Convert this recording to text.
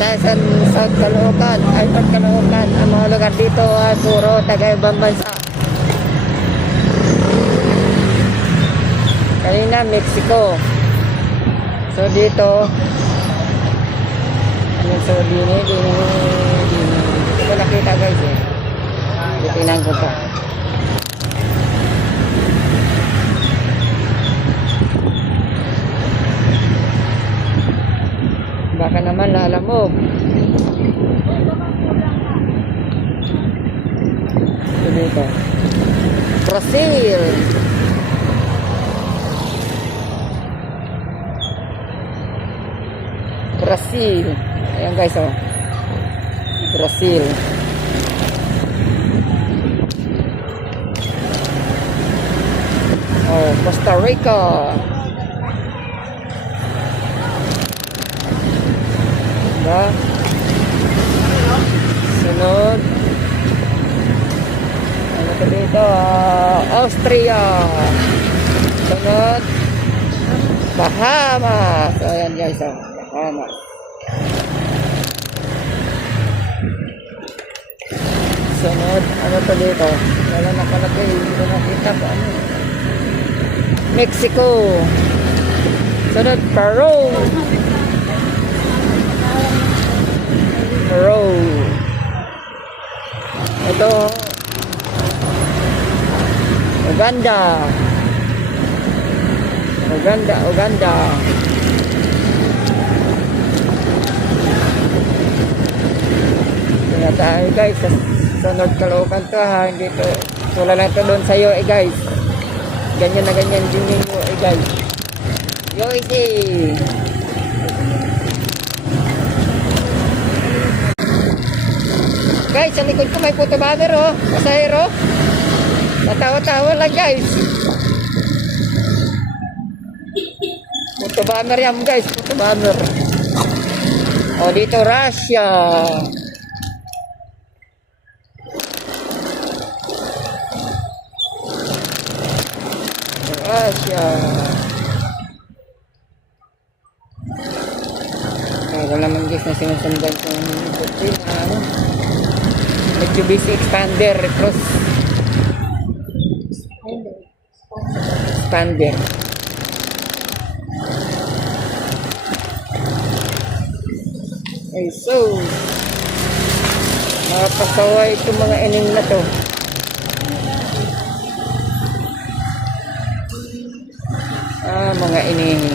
tayo sa South Caloocan, ay North Caloocan. Ang mga lugar dito ay puro taga-ibang bansa. Kanina Mexico. So dito so dini dito ko nakita guys eh. Titingnan ko pa. Baka naman lalamog. Ito dito. Brazil. Brazil. Ayan guys oh. Brazil. Oh, Costa Rica. Diba? Sunod. Ano ito dito? Austria. Sunod. Bahamas. So ayan guys oh. Bahamas. Sunod. Ano ito dito? Wala nakalagay. Hindi ko nakita po ano. Mexico. Sunod. Peru. Peru. Ito Uganda. Uganda. Kaya tayo guys sa North Caloocan to ha, hindi to wala lang to doon sa UE guys. Ganyan na ganyan din yung UE guys. USA. Guys, sa likod ko may photo banner oh. Pasahero. Tatawa-tawa lang guys. Photo banner yan guys. Photo banner. O dito Russia. Russia. Wala naman guys na sinusundan sa putin na ano. Mitsubishi Expander Cross Expander. Okay, so nakapasaway itong mga ining na to. Mga ining.